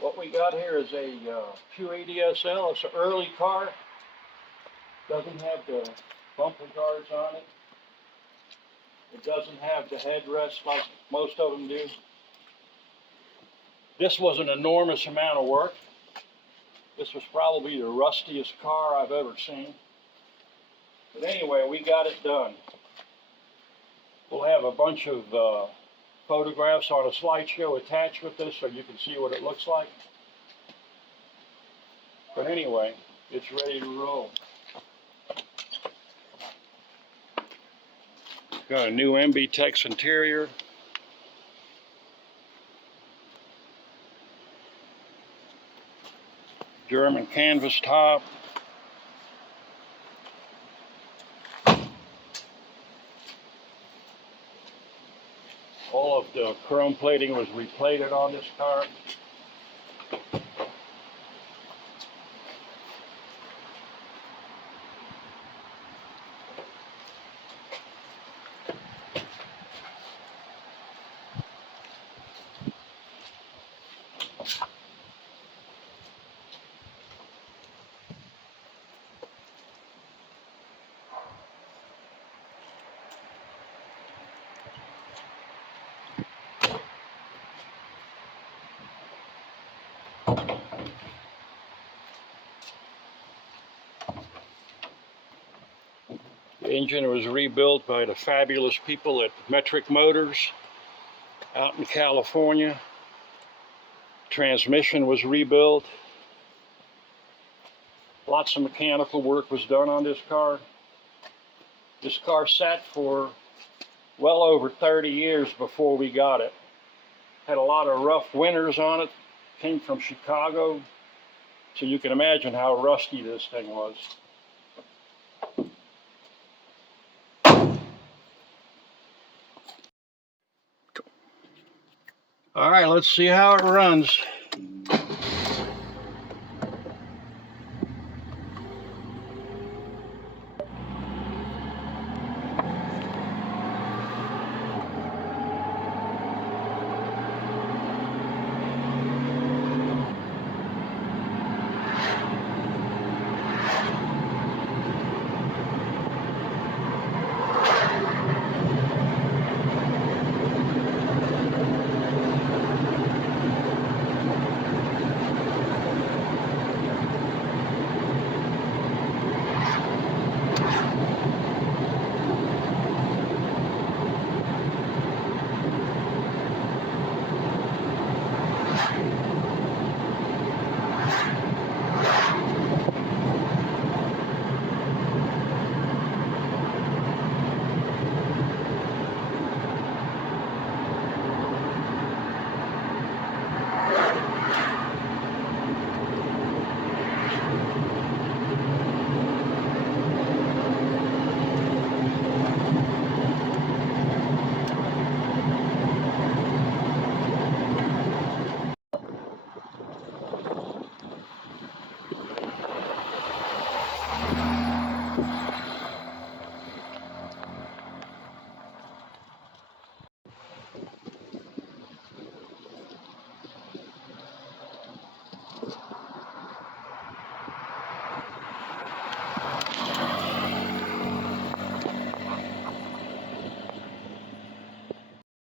What we got here is a Q80SL. It's an early car. Doesn't have the bumper guards on it. It doesn't have the headrest like most of them do. This was an enormous amount of work. This was probably the rustiest car I've ever seen. But anyway, we got it done. We'll have a bunch of photographs on a slideshow attached with this so you can see what it looks like. But anyway, it's ready to roll. Got a new MB-Tex interior. German canvas top. All of the chrome plating was replated on this car. The engine was rebuilt by the fabulous people at Metric Motors out in California. Transmission was rebuilt. Lots of mechanical work was done on this car. This car sat for well over 30 years before we got it. Had a lot of rough winters on it. Came from Chicago. So you can imagine how rusty this thing was. All right, let's see how it runs.